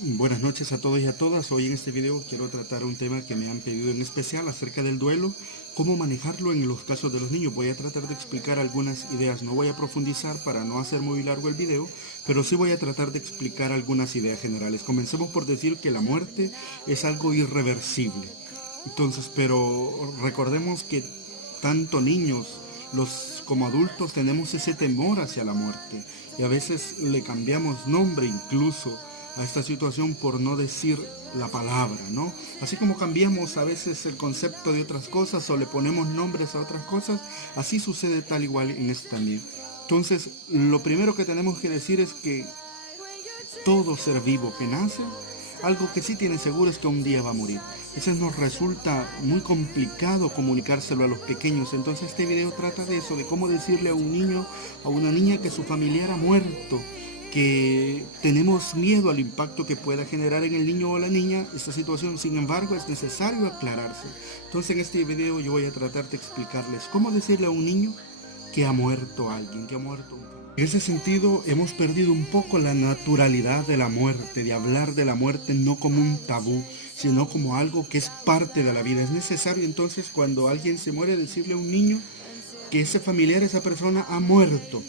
Buenas noches a todos y a todas. Hoy en este video quiero tratar un tema que me han pedido en especial acerca del duelo, cómo manejarlo en los casos de los niños. Voy a tratar de explicar algunas ideas, no voy a profundizar para no hacer muy largo el video, pero sí voy a tratar de explicar algunas ideas generales. Comencemos por decir que la muerte es algo irreversible. Entonces, pero recordemos que tanto niños como adultos tenemos ese temor hacia la muerte y a veces le cambiamos nombre incluso a esta situación por no decir la palabra, ¿no? Así como cambiamos a veces el concepto de otras cosas o le ponemos nombres a otras cosas, así sucede tal igual en esto también. Entonces, lo primero que tenemos que decir es que todo ser vivo que nace, algo que sí tiene seguro es que un día va a morir. A veces nos resulta muy complicado comunicárselo a los pequeños, entonces este video trata de eso, de cómo decirle a un niño, a una niña que su familiar ha muerto, que tenemos miedo al impacto que pueda generar en el niño o la niña esta situación. Sin embargo, es necesario aclararse. Entonces en este video yo voy a tratar de explicarles cómo decirle a un niño que ha muerto alguien, que ha muerto un familiar. En ese sentido, hemos perdido un poco la naturalidad de la muerte, de hablar de la muerte no como un tabú, sino como algo que es parte de la vida. Es necesario entonces cuando alguien se muere decirle a un niño que ese familiar, esa persona ha muerto,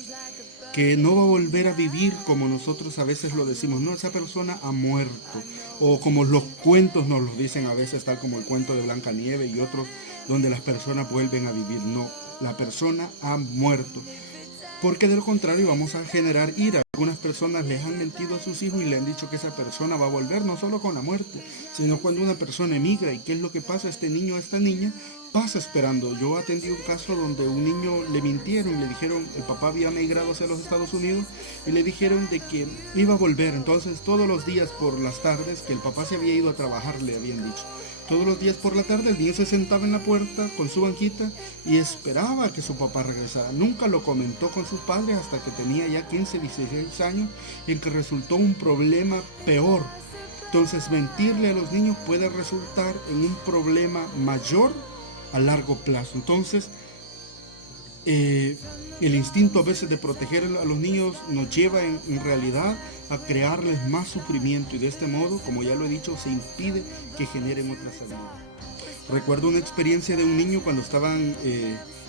que no va a volver a vivir como nosotros a veces lo decimos, no, esa persona ha muerto, o como los cuentos nos lo dicen a veces, tal como el cuento de Blancanieves y otros, donde las personas vuelven a vivir, no, la persona ha muerto, porque de lo contrario vamos a generar ira. Algunas personas les han mentido a sus hijos y le han dicho que esa persona va a volver, no solo con la muerte, sino cuando una persona emigra. ¿Y qué es lo que pasa? Este niño, a esta niña, pasa esperando. Yo atendí un caso donde un niño le mintieron, le dijeron, el papá había emigrado hacia los Estados Unidos y le dijeron de que iba a volver. Entonces todos los días por las tardes, que el papá se había ido a trabajar, le habían dicho. Todos los días por la tarde el niño se sentaba en la puerta con su banquita y esperaba que su papá regresara. Nunca lo comentó con sus padres hasta que tenía ya 15, 16 años, en que resultó un problema peor. Entonces mentirle a los niños puede resultar en un problema mayor a largo plazo. Entonces el instinto a veces de proteger a los niños nos lleva en realidad a crearles más sufrimiento y de este modo, como ya lo he dicho, se impide que generen otras habilidades. Recuerdo una experiencia de un niño cuando estaban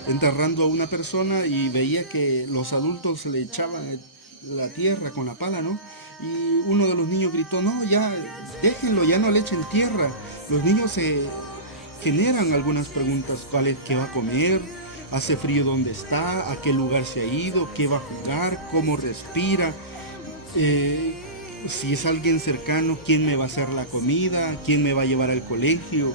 enterrando a una persona y veía que los adultos le echaban la tierra con la pala, ¿no? Y uno de los niños gritó, no, ya déjenlo, ya no le echen tierra. Los niños se generan algunas preguntas, qué va a comer, hace frío dónde está, a qué lugar se ha ido, qué va a jugar, cómo respira, eh, si es alguien cercano, quién me va a hacer la comida, quién me va a llevar al colegio,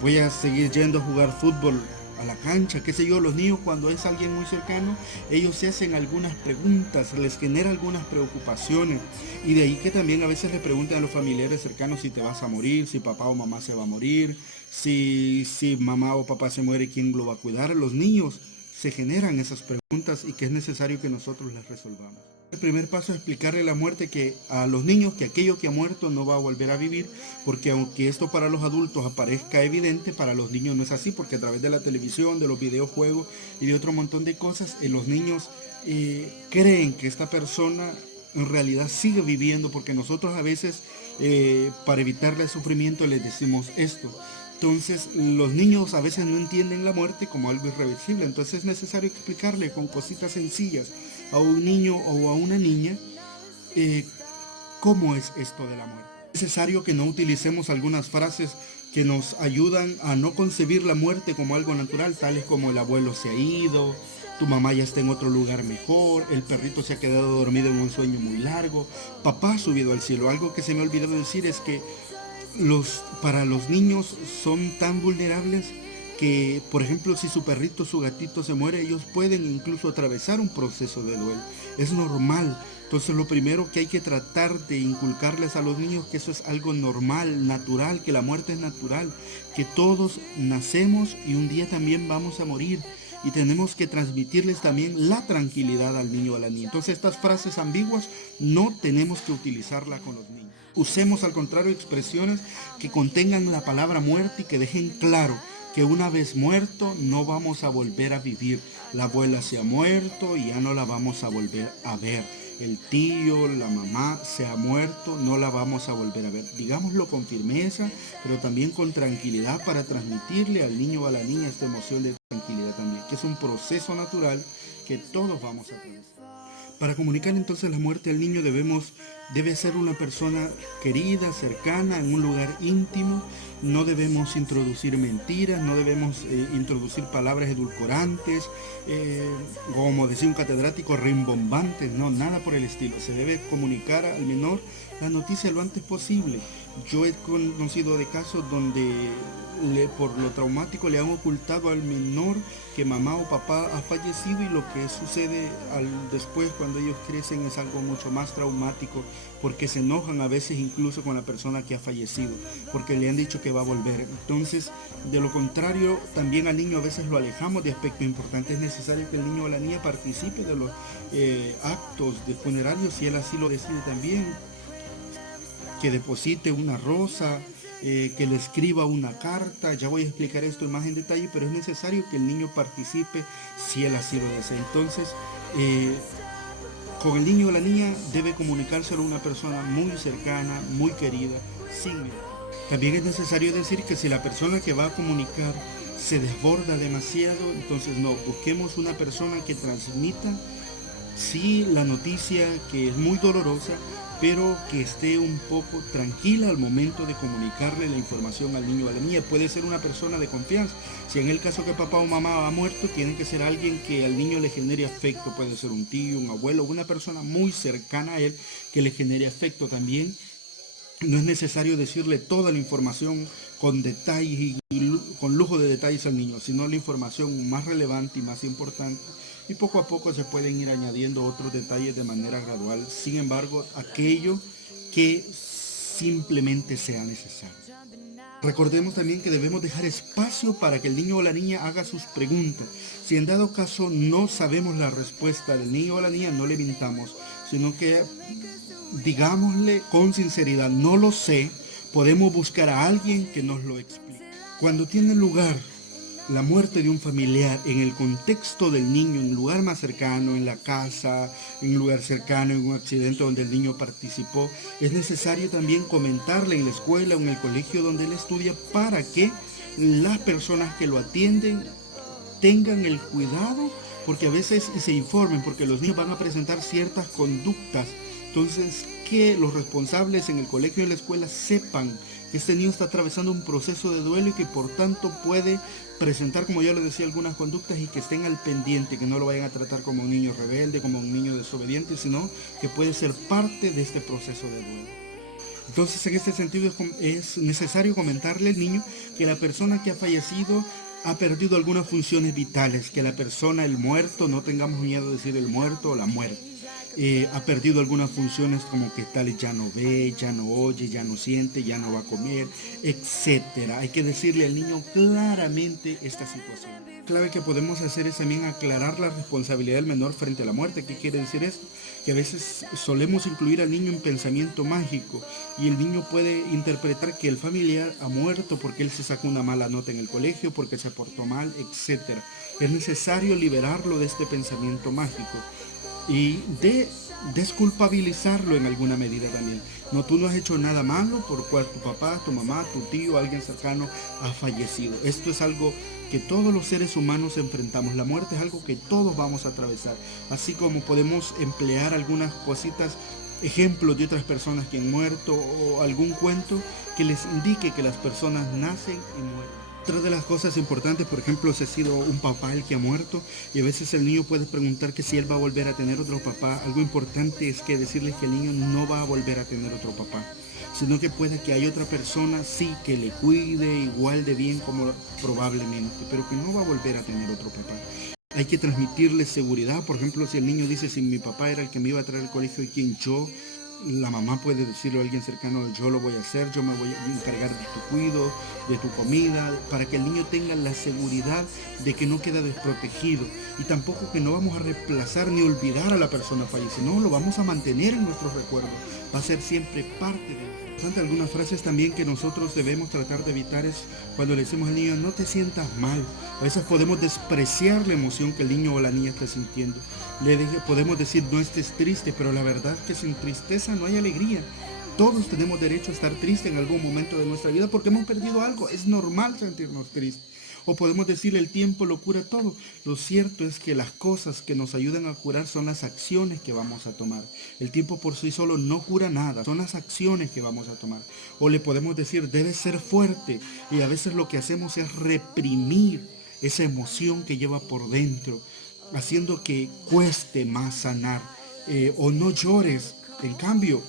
voy a seguir yendo a jugar fútbol a la cancha, qué sé yo. Los niños, cuando es alguien muy cercano, ellos se hacen algunas preguntas, les genera algunas preocupaciones, y de ahí que también a veces le preguntan a los familiares cercanos si te vas a morir, si papá o mamá se va a morir, si mamá o papá se muere, quién lo va a cuidar. Los niños se generan esas preguntas y que es necesario que nosotros las resolvamos. El primer paso es explicarle la muerte que a los niños, que aquello que ha muerto no va a volver a vivir, porque aunque esto para los adultos aparezca evidente, para los niños no es así, porque a través de la televisión, de los videojuegos y de otro montón de cosas, los niños creen que esta persona en realidad sigue viviendo, porque nosotros a veces para evitarle el sufrimiento les decimos esto. Entonces los niños a veces no entienden la muerte como algo irreversible, entonces es necesario explicarle con cositas sencillas a un niño o a una niña eh, cómo es esto de la muerte. Es necesario que no utilicemos algunas frases que nos ayudan a no concebir la muerte como algo natural, tales como el abuelo se ha ido, tu mamá ya está en otro lugar mejor, el perrito se ha quedado dormido en un sueño muy largo, papá ha subido al cielo. Algo que se me ha olvidado decir es que para los niños son tan vulnerables que, por ejemplo, si su perrito, su gatito se muere, ellos pueden incluso atravesar un proceso de duelo. Es normal. Entonces lo primero que hay que tratar de inculcarles a los niños que eso es algo normal, natural, que la muerte es natural, que todos nacemos y un día también vamos a morir. Y tenemos que transmitirles también la tranquilidad al niño o a la niña. Entonces estas frases ambiguas no tenemos que utilizarlas con los niños. Usemos al contrario expresiones que contengan la palabra muerte y que dejen claro que una vez muerto no vamos a volver a vivir. La abuela se ha muerto y ya no la vamos a volver a ver. el tío, la mamá se ha muerto, no la vamos a volver a ver. Digámoslo con firmeza, pero también con tranquilidad para transmitirle al niño o a la niña esta emoción de tranquilidad también, que es un proceso natural que todos vamos a atravesar. Para comunicar entonces la muerte al niño debe ser una persona querida, cercana, en un lugar íntimo. No debemos introducir mentiras, no debemos introducir palabras edulcorantes, como decía un catedrático, rimbombantes, no, nada por el estilo. Se debe comunicar al menor la noticia lo antes posible. Yo he conocido de casos donde por lo traumático le han ocultado al menor que mamá o papá ha fallecido, y lo que sucede después cuando ellos crecen es algo mucho más traumático, porque se enojan a veces incluso con la persona que ha fallecido, porque le han dicho que va a volver. Entonces, de lo contrario, también al niño a veces lo alejamos de aspectos importantes. Es necesario que el niño o la niña participe de los actos de funerarios, si él así lo decide también, que deposite una rosa, que le escriba una carta. Ya voy a explicar esto más en detalle, pero es necesario que el niño participe si él así lo desea. Entonces, con el niño o la niña debe comunicárselo a una persona muy cercana, muy querida, sin miedo. También es necesario decir que si la persona que va a comunicar se desborda demasiado, entonces no, busquemos una persona que transmita, sí, la noticia que es muy dolorosa, pero que esté un poco tranquila al momento de comunicarle la información al niño o a la niña. Puede ser una persona de confianza. Si en el caso que papá o mamá ha muerto, tiene que ser alguien que al niño le genere afecto. Puede ser un tío, un abuelo, una persona muy cercana a él que le genere afecto también. No es necesario decirle toda la información con detalles y con lujo de detalles al niño, sino la información más relevante y más importante. Y poco a poco se pueden ir añadiendo otros detalles de manera gradual. Sin embargo, aquello que simplemente sea necesario. Recordemos también que debemos dejar espacio para que el niño o la niña haga sus preguntas. Si en dado caso no sabemos la respuesta del niño o la niña, no le mintamos, sino que digámosle con sinceridad, no lo sé, podemos buscar a alguien que nos lo explique. Cuando tiene lugar la muerte de un familiar en el contexto del niño, en el lugar más cercano, en la casa, en un lugar cercano, en un accidente donde el niño participó, es necesario también comentarle en la escuela o en el colegio donde él estudia, para que las personas que lo atienden tengan el cuidado, porque a veces se informen, porque los niños van a presentar ciertas conductas. Entonces, que los responsables en el colegio y en la escuela sepan que este niño está atravesando un proceso de duelo y que por tanto puede presentar, como ya les decía, algunas conductas, y que estén al pendiente, que no lo vayan a tratar como un niño rebelde, como un niño desobediente, sino que puede ser parte de este proceso de duelo. Entonces, en este sentido es necesario comentarle al niño que la persona que ha fallecido ha perdido algunas funciones vitales, que la persona, el muerto, no tengamos miedo de decir el muerto o la muerte, ha perdido algunas funciones como que tal ya no ve, ya no oye, ya no siente, ya no va a comer, etcétera. Hay que decirle al niño claramente esta situación. Clave que podemos hacer es también aclarar la responsabilidad del menor frente a la muerte. ¿Qué quiere decir esto? Que a veces solemos incluir al niño en pensamiento mágico, y el niño puede interpretar que el familiar ha muerto porque él se sacó una mala nota en el colegio, porque se portó mal, etcétera. Es necesario liberarlo de este pensamiento mágico y de desculpabilizarlo en alguna medida también. No, tú no has hecho nada malo por cual tu papá, tu mamá, tu tío, alguien cercano ha fallecido. Esto es algo que todos los seres humanos enfrentamos. La muerte es algo que todos vamos a atravesar. Así como podemos emplear algunas cositas, ejemplos de otras personas que han muerto, o algún cuento que les indique que las personas nacen y mueren. Otra de las cosas importantes, por ejemplo, si ha sido un papá el que ha muerto, y a veces el niño puede preguntar que si él va a volver a tener otro papá. Algo importante es que decirles que el niño no va a volver a tener otro papá, sino que puede que haya otra persona, sí, que le cuide igual de bien como probablemente, pero que no va a volver a tener otro papá. Hay que transmitirle seguridad. Por ejemplo, si el niño dice, si mi papá era el que me iba a traer al colegio y quien yo, la mamá puede decirle a alguien cercano, yo lo voy a hacer, yo me voy a encargar de tu cuidado, de tu comida, para que el niño tenga la seguridad de que no queda desprotegido, y tampoco que no vamos a reemplazar ni olvidar a la persona fallecida, no, lo vamos a mantener en nuestros recuerdos, va a ser siempre parte de nosotros. Algunas frases también que nosotros debemos tratar de evitar es cuando le decimos al niño, no te sientas mal. A veces podemos despreciar la emoción que el niño o la niña está sintiendo. Podemos decir, no estés triste, pero la verdad es que sin tristeza no hay alegría. Todos tenemos derecho a estar tristes en algún momento de nuestra vida porque hemos perdido algo. Es normal sentirnos tristes. O podemos decir, el tiempo lo cura todo. Lo cierto es que las cosas que nos ayudan a curar son las acciones que vamos a tomar. El tiempo por sí solo no cura nada, son las acciones que vamos a tomar. O le podemos decir, debes ser fuerte. Y a veces lo que hacemos es reprimir esa emoción que lleva por dentro, haciendo que cueste más sanar. O no llores. En cambio,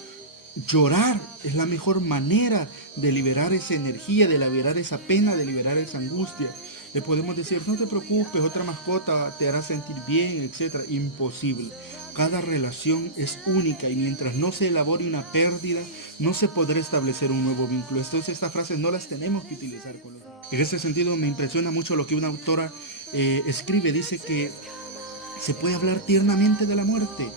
llorar es la mejor manera de liberar esa energía, de liberar esa pena, de liberar esa angustia. Le podemos decir, no te preocupes, otra mascota te hará sentir bien, etc. Imposible. Cada relación es única y mientras no se elabore una pérdida, no se podrá establecer un nuevo vínculo. Entonces estas frases no las tenemos que utilizar con los niños. En ese sentido me impresiona mucho lo que una autora escribe. Dice que se puede hablar tiernamente de la muerte.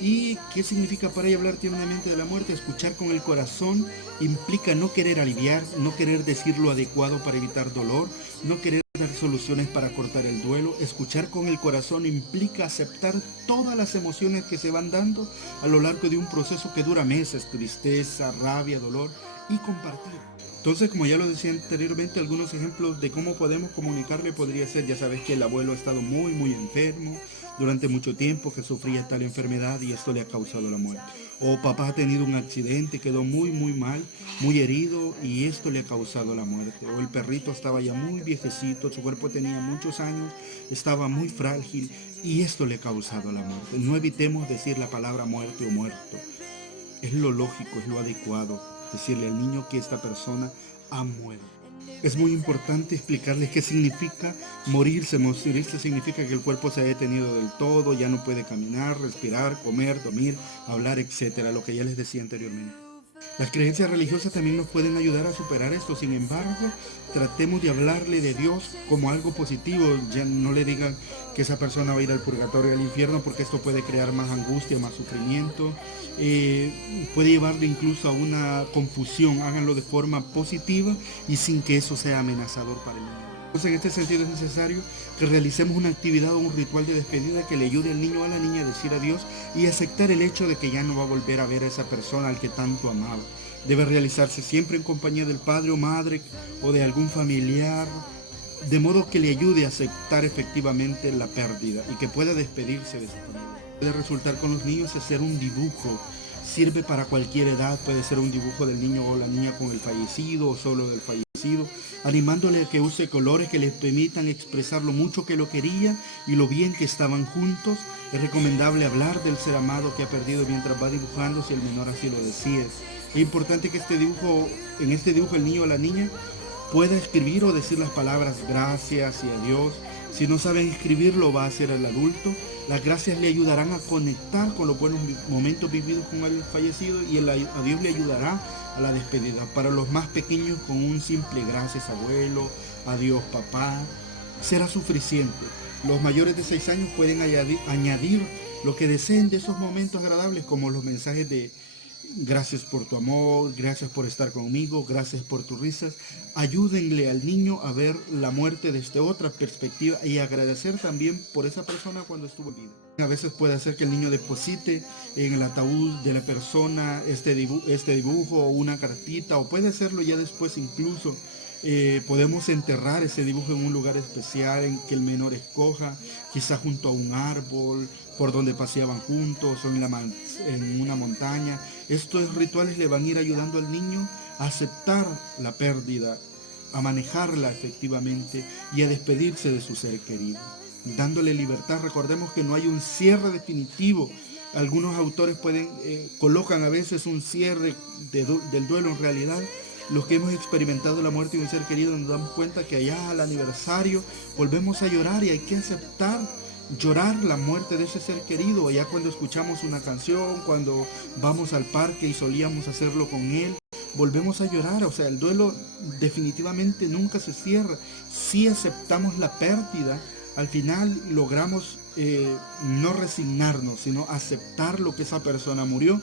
¿Y qué significa para ella hablar tiernamente de la muerte? Escuchar con el corazón implica no querer aliviar, no querer decir lo adecuado para evitar dolor, no querer dar soluciones para cortar el duelo. Escuchar con el corazón implica aceptar todas las emociones que se van dando a lo largo de un proceso que dura meses, tristeza, rabia, dolor, y compartir. Entonces, como ya lo decía anteriormente, algunos ejemplos de cómo podemos comunicarle podría ser, ya sabes que el abuelo ha estado muy enfermo durante mucho tiempo, que sufría tal enfermedad y esto le ha causado la muerte. O papá ha tenido un accidente, quedó muy mal, muy herido y esto le ha causado la muerte. O el perrito estaba ya muy viejecito, su cuerpo tenía muchos años, estaba muy frágil y esto le ha causado la muerte. No evitemos decir la palabra muerte o muerto. Es lo lógico, es lo adecuado decirle al niño que esta persona ha muerto. Es muy importante explicarles qué significa morirse. Morirse significa que el cuerpo se ha detenido del todo, ya no puede caminar, respirar, comer, dormir, hablar, etcétera, lo que ya les decía anteriormente. Las creencias religiosas también nos pueden ayudar a superar esto. Sin embargo, tratemos de hablarle de Dios como algo positivo. Ya no le digan que esa persona va a ir al purgatorio y al infierno, porque esto puede crear más angustia, más sufrimiento. Puede llevarle incluso a una confusión. Háganlo de forma positiva y sin que eso sea amenazador para el niño. Entonces, en este sentido es necesario que realicemos una actividad o un ritual de despedida que le ayude al niño o a la niña a decir adiós y aceptar el hecho de que ya no va a volver a ver a esa persona al que tanto amaba. Debe realizarse siempre en compañía del padre o madre o de algún familiar, de modo que le ayude a aceptar efectivamente la pérdida y que pueda despedirse de su familia. Puede resultar con los niños hacer un dibujo. Sirve para cualquier edad, puede ser un dibujo del niño o la niña con el fallecido o solo del fallecido, animándole a que use colores que les permitan expresar lo mucho que lo quería y lo bien que estaban juntos. Es recomendable hablar del ser amado que ha perdido mientras va dibujando, si el menor así lo decide. Es importante que en este dibujo el niño o la niña pueda escribir o decir las palabras gracias y adiós. Si no saben escribir, lo va a hacer el adulto. Las gracias le ayudarán a conectar con los buenos momentos vividos con el fallecido y el adiós le ayudará a la despedida. Para los más pequeños, con un simple gracias abuelo, adiós papá, será suficiente. Los mayores de 6 años pueden añadir lo que deseen de esos momentos agradables, como los mensajes de gracias por tu amor, gracias por estar conmigo, gracias por tus risas. Ayúdenle al niño a ver la muerte desde otra perspectiva y agradecer también por esa persona cuando estuvo viva. A veces puede hacer que el niño deposite en el ataúd de la persona este dibujo o una cartita, o puede hacerlo ya después incluso. Podemos enterrar ese dibujo en un lugar especial en que el menor escoja, quizá junto a un árbol, por donde paseaban juntos o en una montaña. Estos rituales le van a ir ayudando al niño a aceptar la pérdida, a manejarla efectivamente y a despedirse de su ser querido, dándole libertad. Recordemos que no hay un cierre definitivo. Algunos autores colocan a veces un cierre del duelo. En realidad, los que hemos experimentado la muerte de un ser querido nos damos cuenta que allá al aniversario volvemos a llorar y hay que aceptar llorar la muerte de ese ser querido. Allá cuando escuchamos una canción, cuando vamos al parque y solíamos hacerlo con él, volvemos a llorar. O sea, el duelo definitivamente nunca se cierra. Si aceptamos la pérdida, al final logramos no resignarnos, sino aceptar lo que esa persona murió.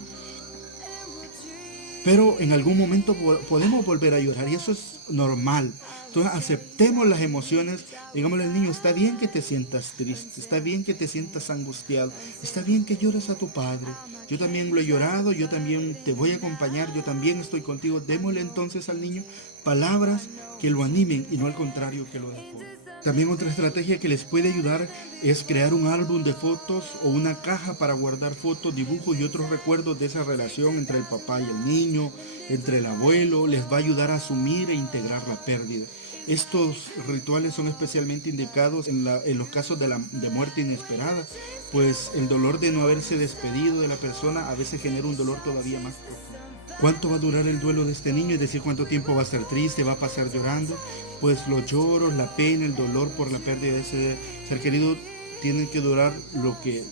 pero en algún momento podemos volver a llorar y eso es normal. Entonces aceptemos las emociones, digámosle al niño, está bien que te sientas triste, está bien que te sientas angustiado, está bien que llores a tu padre. Yo también lo he llorado, yo también te voy a acompañar, yo también estoy contigo. Démosle entonces al niño palabras que lo animen y no al contrario que lo deformen. También otra estrategia que les puede ayudar es crear un álbum de fotos o una caja para guardar fotos, dibujos y otros recuerdos de esa relación entre el papá y el niño, entre el abuelo. Les va a ayudar a asumir e integrar la pérdida. Estos rituales son especialmente indicados en los casos de muerte inesperada, pues el dolor de no haberse despedido de la persona a veces genera un dolor todavía más profundo. ¿Cuánto va a durar el duelo de este niño? Es decir, ¿cuánto tiempo va a estar triste, va a pasar llorando? Pues los lloros, la pena, el dolor por la pérdida de ese ser querido tienen que durar lo que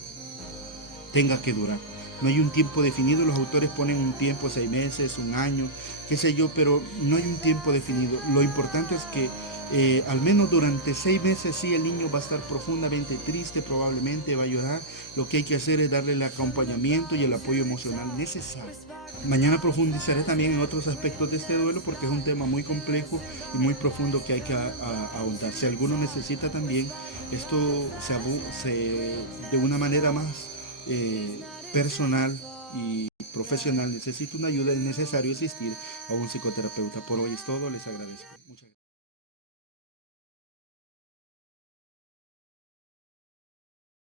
tenga que durar. No hay un tiempo definido, los autores ponen un tiempo, 6 meses, un año, qué sé yo, pero no hay un tiempo definido. Lo importante es que al menos durante 6 meses sí el niño va a estar profundamente triste, probablemente va a llorar. Lo que hay que hacer es darle el acompañamiento y el apoyo emocional necesario. Mañana profundizaré también en otros aspectos de este duelo porque es un tema muy complejo y muy profundo que hay que ahondar. Si alguno necesita también, esto de una manera más personal y profesional necesita una ayuda, es necesario asistir a un psicoterapeuta. Por hoy es todo, les agradezco. Muchas gracias.